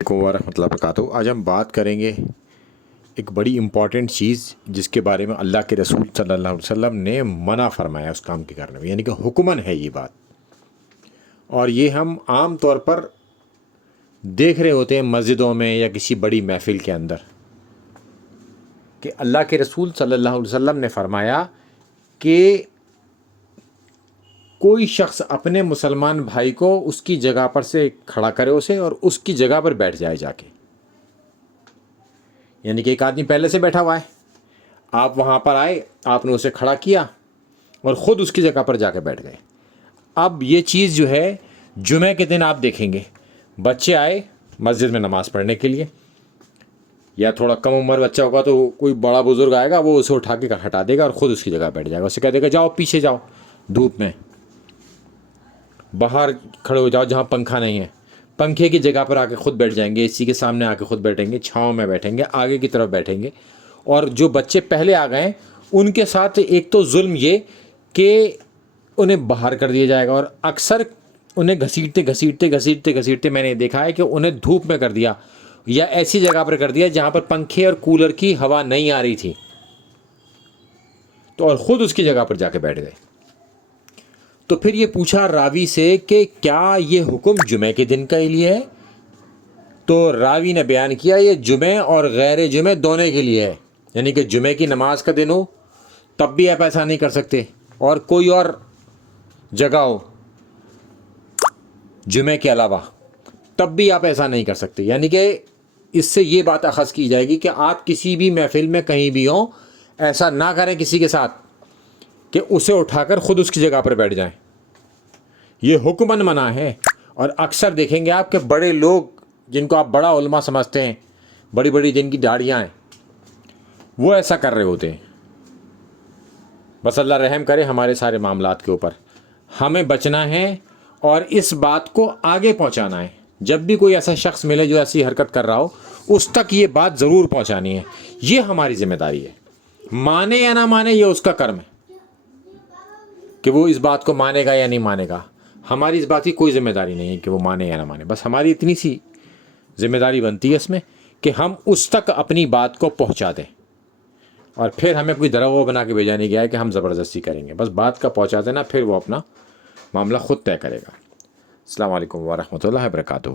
علیکم ورحمۃ اللہ وبرکاتہ۔ آج ہم بات کریں گے ایک بڑی امپورٹنٹ چیز جس کے بارے میں اللہ کے رسول صلی اللہ علیہ وسلم نے منع فرمایا اس کام کے کرنے میں، یعنی کہ حکمن ہے یہ بات۔ اور یہ ہم عام طور پر دیکھ رہے ہوتے ہیں مسجدوں میں یا کسی بڑی محفل کے اندر کہ اللہ کے رسول صلی اللہ علیہ وسلم نے فرمایا کہ کوئی شخص اپنے مسلمان بھائی کو اس کی جگہ پر سے کھڑا کرے اسے اور اس کی جگہ پر بیٹھ جائے جا کے، یعنی کہ ایک آدمی پہلے سے بیٹھا ہوا ہے، آپ وہاں پر آئے، آپ نے اسے کھڑا کیا اور خود اس کی جگہ پر جا کے بیٹھ گئے۔ اب یہ چیز جو ہے جمعہ کے دن آپ دیکھیں گے بچے آئے مسجد میں نماز پڑھنے کے لیے، یا تھوڑا کم عمر بچہ ہوگا تو کوئی بڑا بزرگ آئے گا، وہ اسے اٹھا کے ہٹا دے گا اور خود اس کی جگہ بیٹھ جائے گا، اسے کہہ دے گا جاؤ پیچھے جاؤ، دھوپ میں باہر کھڑے ہو جاؤ جہاں پنکھا نہیں ہے، پنکھے کی جگہ پر آ کے خود بیٹھ جائیں گے، اسی کے سامنے آ کے خود بیٹھیں گے، چھاؤں میں بیٹھیں گے، آگے کی طرف بیٹھیں گے۔ اور جو بچے پہلے آ گئے ان کے ساتھ ایک تو ظلم یہ کہ انہیں باہر کر دیا جائے گا، اور اکثر انہیں گھسیٹتے میں نے دیکھا ہے کہ انہیں دھوپ میں کر دیا یا ایسی جگہ پر کر دیا جہاں پر پنکھے اور کولر کی ہوا نہیں آ رہی تھی، تو اور خود اس کی جگہ پر جا کے بیٹھ گئے۔ تو پھر یہ پوچھا راوی سے کہ کیا یہ حکم جمعہ کے دن کے لیے ہے؟ تو راوی نے بیان کیا یہ جمعہ اور غیر جمعہ دونوں کے لیے ہے، یعنی کہ جمعہ کی نماز کا دن ہو تب بھی آپ ایسا نہیں کر سکتے، اور کوئی اور جگہ ہو جمعہ کے علاوہ تب بھی آپ ایسا نہیں کر سکتے۔ یعنی کہ اس سے یہ بات اخذ کی جائے گی کہ آپ کسی بھی محفل میں کہیں بھی ہوں ایسا نہ کریں کسی کے ساتھ کہ اسے اٹھا کر خود اس کی جگہ پر بیٹھ جائیں، یہ حکمن منع ہے۔ اور اکثر دیکھیں گے آپ کہ بڑے لوگ جن کو آپ بڑا علماء سمجھتے ہیں، بڑی بڑی جن کی داڑیاں ہیں، وہ ایسا کر رہے ہوتے ہیں۔ بس اللہ رحم کرے ہمارے سارے معاملات کے اوپر، ہمیں بچنا ہے اور اس بات کو آگے پہنچانا ہے۔ جب بھی کوئی ایسا شخص ملے جو ایسی حرکت کر رہا ہو اس تک یہ بات ضرور پہنچانی ہے، یہ ہماری ذمہ داری ہے۔ مانے یا نہ مانے یہ اس کا کرم ہے کہ وہ اس بات کو مانے گا یا نہیں مانے گا، ہماری اس بات کی کوئی ذمہ داری نہیں ہے کہ وہ مانے یا نہ مانے۔ بس ہماری اتنی سی ذمہ داری بنتی ہے اس میں کہ ہم اس تک اپنی بات کو پہنچا دیں، اور پھر ہمیں کوئی دروغ بنا کے بھیجا نہیں گیا ہے کہ ہم زبردستی کریں گے، بس بات کا پہنچا دینا، پھر وہ اپنا معاملہ خود طے کرے گا۔ السلام علیکم ورحمۃ اللہ وبرکاتہ۔